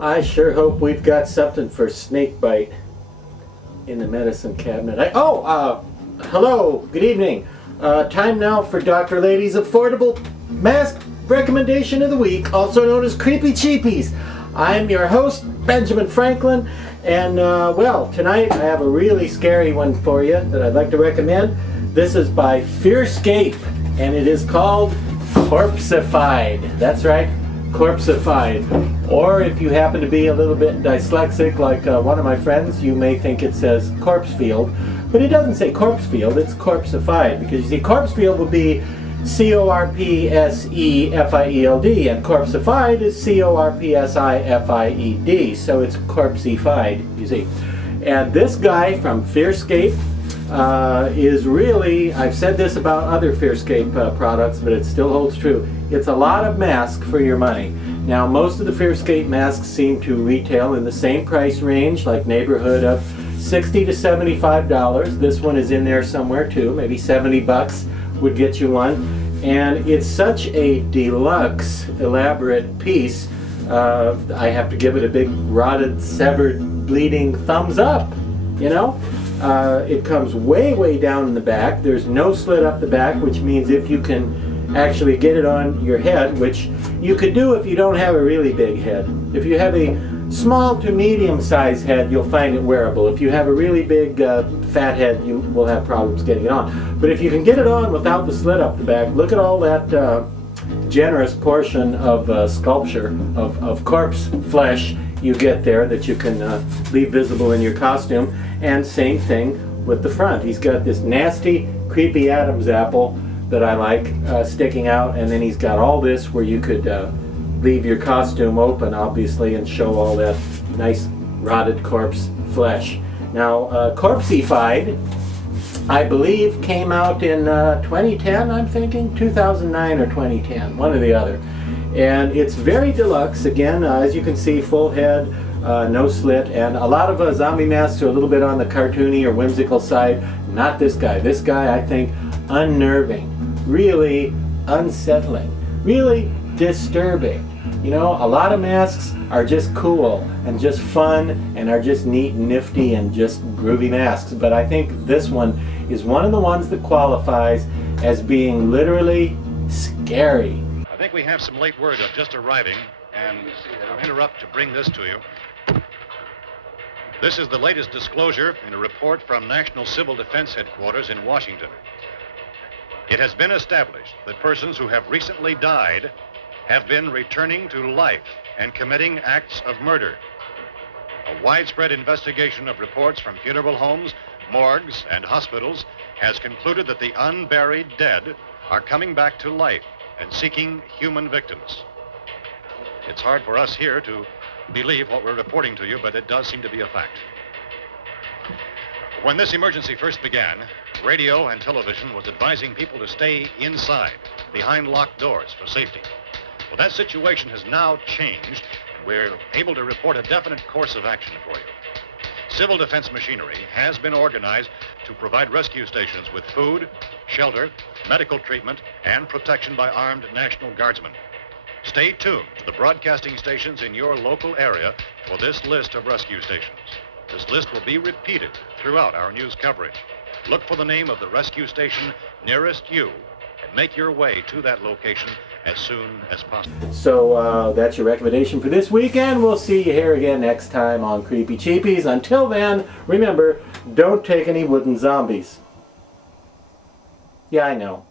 I sure hope we've got something for snake bite in the medicine cabinet. Hello, good evening. Time now for Dr. Lady's affordable mask recommendation of the week, also known as Creepy Cheapies. I'm your host, Benjamin Franklin, and well, tonight I have a really scary one for you that I'd like to recommend. This is by Fearscape, and it is called Corpsified. That's right, Corpsified. Or if you happen to be a little bit dyslexic like one of my friends, you may think it says Corpsefield, but it doesn't say Corpsefield, it's Corpsified, because you see Corpsefield would be C-O-R-P-S-E-F-I-E-L-D, and Corpsified is C-O-R-P-S-I-F-I-E-D, so it's Corpsified, you see. And this guy from Fearscape is really, I've said this about other Fearscape products, but it still holds true. It's a lot of mask for your money. Now, most of the Fearscape masks seem to retail in the same price range, like neighborhood of $60 to $75. This one is in there somewhere too, maybe 70 bucks would get you one. And it's such a deluxe, elaborate piece. I have to give it a big rotted, severed, bleeding thumbs up, you know? It comes way, way down in the back. There's no slit up the back, which means if you can actually get it on your head, which you could do if you don't have a really big head. If you have a small to medium sized head, you'll find it wearable. If you have a really big fat head, you will have problems getting it on. But if you can get it on without the slit up the back, look at all that generous portion of sculpture, of corpse flesh you get there that you can leave visible in your costume. And same thing with the front. He's got this nasty, creepy Adam's apple that I like sticking out, and then he's got all this where you could leave your costume open, obviously, and show all that nice rotted corpse flesh. Now, Corpsified, I believe, came out in 2010, I'm thinking, 2009 or 2010, one or the other. And it's very deluxe, again, as you can see, full head, no slit, and a lot of zombie masks are a little bit on the cartoony or whimsical side. Not this guy. This guy, I think, unnerving, really unsettling, really disturbing. You know, a lot of masks are just cool and just fun and are just neat and nifty and just groovy masks, but I think this one is one of the ones that qualifies as being literally scary. I think we have some late word just arriving, and I'll interrupt to bring this to you. This is the latest disclosure in a report from National Civil Defense Headquarters in Washington. It has been established that persons who have recently died have been returning to life and committing acts of murder. A widespread investigation of reports from funeral homes, morgues, and hospitals has concluded that the unburied dead are coming back to life and seeking human victims. It's hard for us here to believe what we're reporting to you, but it does seem to be a fact. When this emergency first began, radio and television was advising people to stay inside, behind locked doors for safety. Well, that situation has now changed. We're able to report a definite course of action for you. Civil defense machinery has been organized to provide rescue stations with food, shelter, medical treatment, and protection by armed National Guardsmen. Stay tuned to the broadcasting stations in your local area for this list of rescue stations. This list will be repeated throughout our news coverage. Look for the name of the rescue station nearest you and make your way to that location as soon as possible. So that's your recommendation for this weekend. We'll see you here again next time on Creepy Cheapies. Until then, remember, don't take any wooden zombies. Yeah, I know.